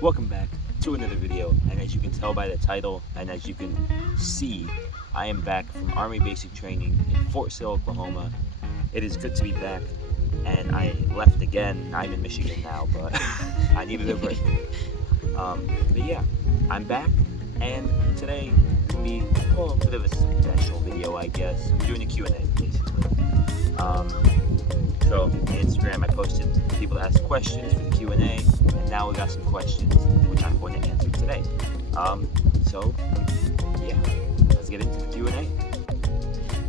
Welcome back to another video, and as you can tell by the title and as you can see, I am back from Army Basic Training in Fort Sill, Oklahoma. It is good to be back, and I left again. I'm in Michigan now, but I needed a break. But yeah, I'm back, and today will be a bit of a special video, I guess. We're doing a Q&A, basically. So on Instagram, I posted people to ask questions for the Q&A, and now we got some questions which I'm going to answer today. So yeah, let's get into the Q&A.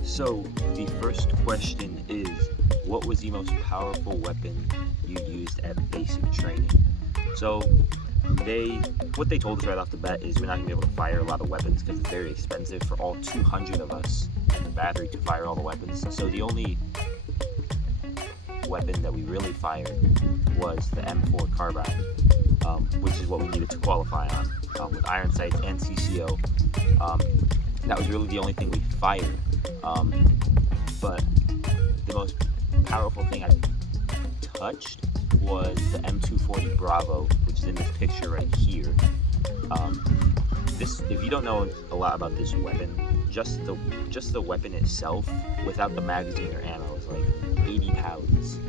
So the first question is, what was the most powerful weapon you used at basic training? So what they told us right off the bat is we're not going to be able to fire a lot of weapons because it's very expensive for all 200 of us and the battery to fire all the weapons. So the only weapon that we really fired was the M4 carbine, which is what we needed to qualify on with iron sights and CCO. That was really the only thing we fired. But the most powerful thing I touched was the M240 Bravo, which is in this picture right here. If you don't know a lot about this weapon, just the weapon itself, without the magazine or ammo, is like 80 pounds.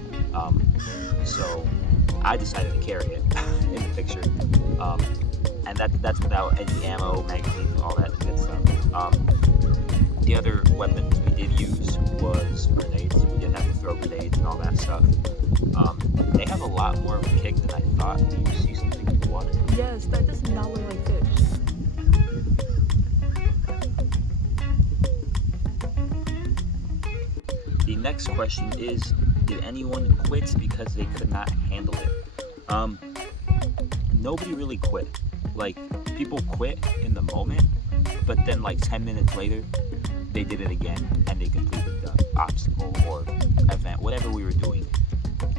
So I decided to carry it in the picture, and that's without any ammo, magazines, all that good stuff. The other weapons we did use was grenades. We did have to throw grenades and all that stuff. They have a lot more of a kick than I thought. Do you see something in the water? Yes, that does not look like fish. The next question is, did anyone quit because they could not handle it? Nobody really quit. Like, people quit in the moment, but then like 10 minutes later, they did it again and they completed the obstacle or event, whatever we were doing.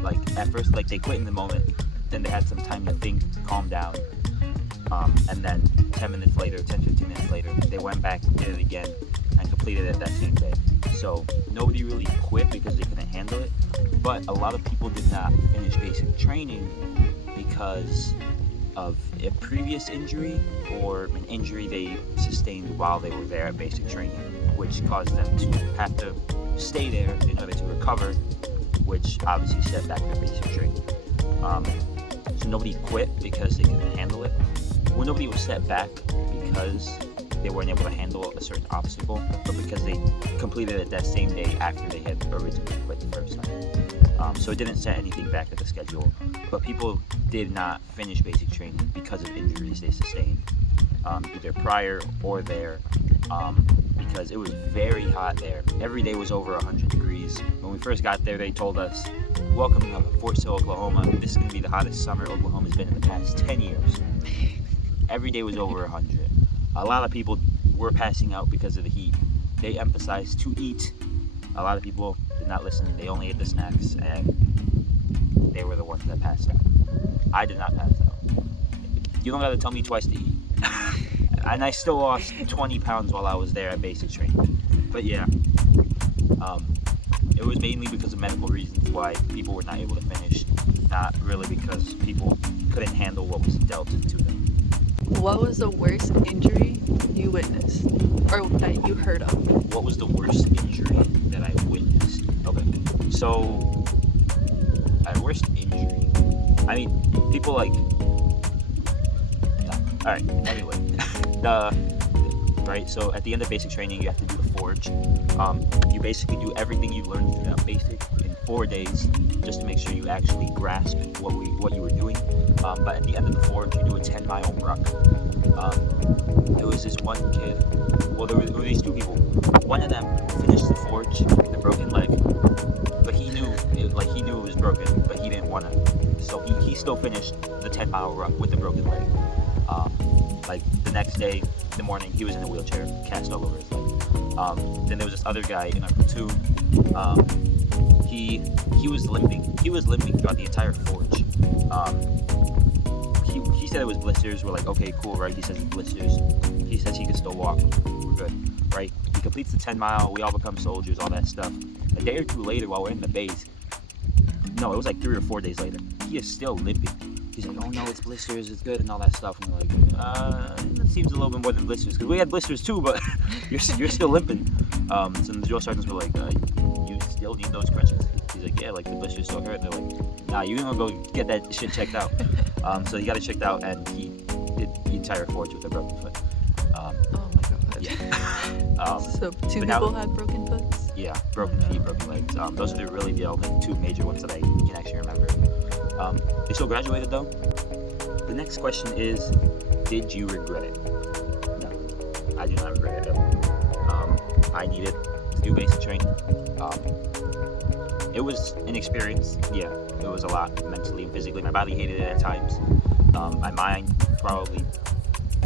Like, at first, like, they quit in the moment, then they had some time to think, calm down, and then 10 minutes later, 10-15 minutes later, they went back, did it again, and completed it that same day. So nobody really quit because they couldn't handle it, but a lot of people did not finish basic training because of a previous injury or an injury they sustained while they were there at basic training, which caused them to have to stay there in order to recover, which obviously set back their basic training. So nobody quit because they couldn't handle it. Well, nobody was set back because they weren't able to handle a certain obstacle, but because they completed it that same day after they had originally quit the first time. So it didn't set anything back at the schedule, but people did not finish basic training because of injuries they sustained, either prior or there, because it was very hot there. Every day was over 100 degrees. When we first got there, they told us, welcome to Fort Sill, Oklahoma. This is going to be the hottest summer Oklahoma's been in the past 10 years. Every day was over 100. A lot of people were passing out because of the heat. They emphasized to eat. A lot of people did not listen. They only ate the snacks, and they were the ones that passed out. I did not pass out. You don't got to tell me twice to eat. And I still lost 20 pounds while I was there at basic training. But yeah, it was mainly because of medical reasons why people were not able to finish, not really because people couldn't handle what was dealt to them. What was the worst injury you witnessed, or that you heard of? What was the worst injury that I witnessed? Okay, so at worst injury, I mean, people like, no. All right, anyway, right, so at the end of basic training, you have to do the forge. You basically do everything you learned throughout basic in 4 days, just to make sure you actually grasp what you were doing. But at the end of the forge, you do a 10-mile ruck. There was this one kid, well, there were these two people. One of them finished the forge with a broken leg, but he knew it was broken, but he didn't want to. So he still finished the 10-mile ruck with the broken leg. Like the next day, in the morning, he was in a wheelchair, cast all over his leg. Then there was this other guy in our platoon. He was limping. He was limping throughout the entire forge. He said it was blisters. We're like, okay, cool, right? He says it's blisters. He says he can still walk. We're good, right? He completes the 10-mile. We all become soldiers, all that stuff. A day or two later, while we're in the base, no, it was like 3 or 4 days later, he is still limping. he's like, oh no, it's blisters, it's good, and all that stuff. And we're like, it seems a little bit more than blisters, because we had blisters too, but you're still limping. So the drill sergeants were like, you still need those crutches? He's like, yeah, like the blisters still hurt. And they're like, nah, you gonna go get that shit checked out. So he got it checked out, and he did the entire forge with a broken foot. Oh my god. Yeah. So two people had broken foots? Yeah, broken feet, broken legs. Those are really the only two major ones that I can actually remember. They still graduated though. The next question is, did you regret it? No, I do not regret it at all. I needed to do basic training. It was an experience. Yeah, it was a lot mentally and physically. My body hated it at times. My mind probably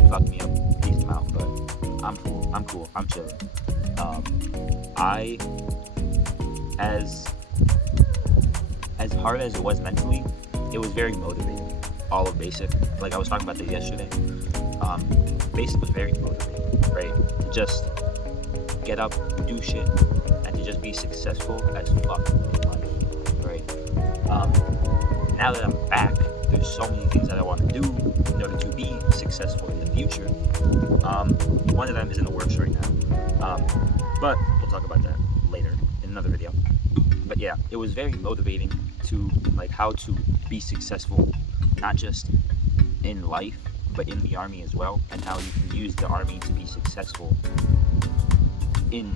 fucked me up a decent amount, but I'm cool. I'm chilling. As hard as it was mentally, it was very motivating. All of basic, like I was talking about this yesterday. Basic was very motivating, right? To just get up, do shit, and to just be successful as fuck in life, right? Now that I'm back, there's so many things that I want to do in order to be successful in the future. One of them is in the works right now, but we'll talk about that later in another video. But yeah, it was very motivating to like how to be successful, not just in life, but in the army as well, and how you can use the army to be successful in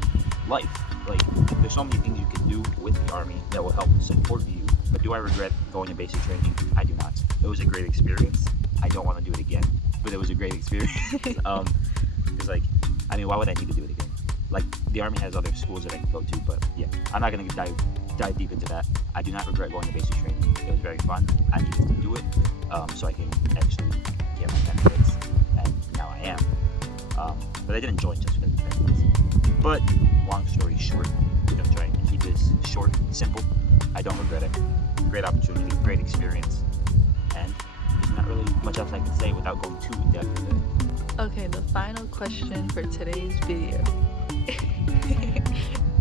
life. Like, there's so many things you can do with the army that will help support you. But do I regret going to basic training? I do not. It was a great experience. I don't want to do it again, but it was a great experience. It's like, I mean, why would I need to do it again? Like, the army has other schools that I can go to, but yeah, I'm not going to dive deep into that. I do not regret going to basic training. It was very fun. I needed to do it so I can actually get my benefits, and now I am. But I didn't join just for the benefits. But long story short, I'm going to try and keep this short and simple. I don't regret it. Great opportunity, great experience, and there's not really much else I can say without going too in depth with it. Okay, the final question for today's video.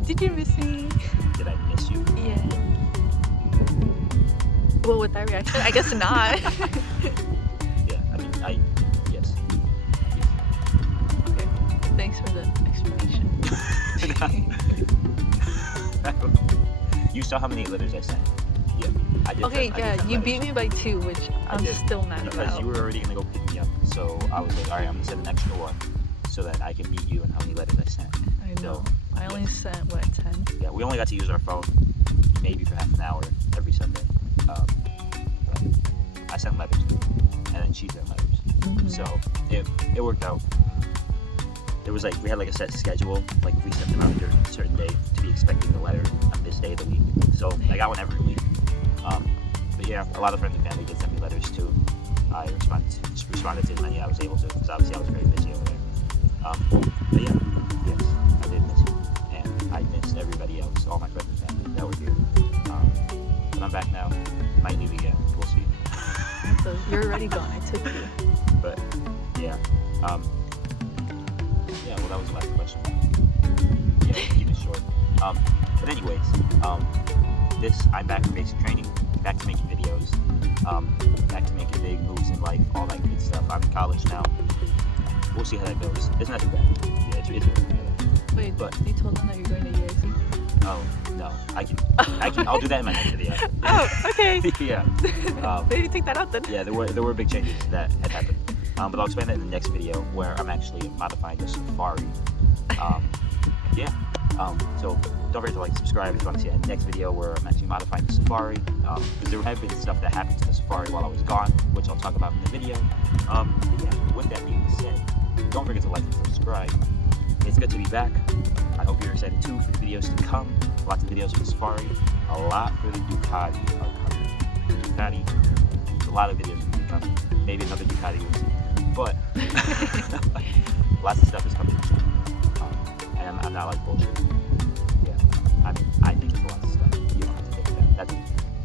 Did you miss me? Did I miss you? Yeah. Well, with that reaction, I guess not. Yeah, I mean, yes. Okay, thanks for the explanation. You saw how many letters I sent. Yeah, I did. Okay, I yeah, did you letters. beat me by 2, which I'm still mad Because about. you were already gonna go pick me up, so I was like, all right, I'm gonna send an extra one so that I can beat you in how many letters I sent. I know. So, I only sent, what, 10? yeah, we only got to use our phone maybe for half an hour every Sunday. But I sent letters, and then she sent letters. Mm-hmm. So it worked out. There was we had a set schedule. Like if we sent them out here a certain day to be expecting the letter on this day of the week. So I got one every week. But yeah, a lot of friends and family did send me letters too. I responded to as many I was able to, because obviously I was very busy over there. But yeah, yes, I did miss you, and I missed everybody else, all my friends and family that were here. But I'm back now. Might leave again. We'll see. So you're already gone. I took you. But yeah, yeah. Well, that was the last question. Yeah, keep it short. But anyways, I'm back in basic training, back to making videos, back to making big moves in life, all that good stuff. I'm in college now. We'll see how that goes. It's not too bad. Yeah, it's really bad. Wait, But you told them that you're going to UIC? oh no, I'll do that in my next video. Oh, okay. Yeah. Maybe take that out then. Yeah, there were big changes that had happened. But I'll explain that in the next video where I'm actually modifying the Safari. Yeah. So don't forget to subscribe if you want to see that next video where I'm actually modifying the Safari. Because there have been stuff that happened to the Safari while I was gone, which I'll talk about in the video. But yeah, with that being said, don't forget to like and subscribe. It's good to be back. I hope you're excited too for the videos to come. Lots of videos for the Safari. A lot for the Ducati are coming. The Ducati, a lot of videos will be coming. Maybe another Ducati will see. But lots of stuff is coming. And I'm not bullshit. Yeah. I mean, I think it's a lot of stuff. You don't have to take that.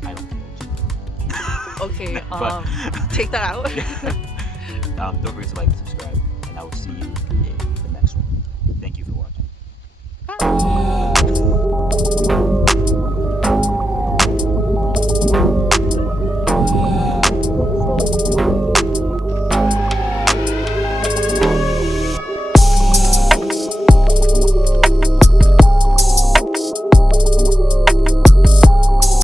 I don't care. Okay, But take that out. don't forget to like and subscribe. And I will see you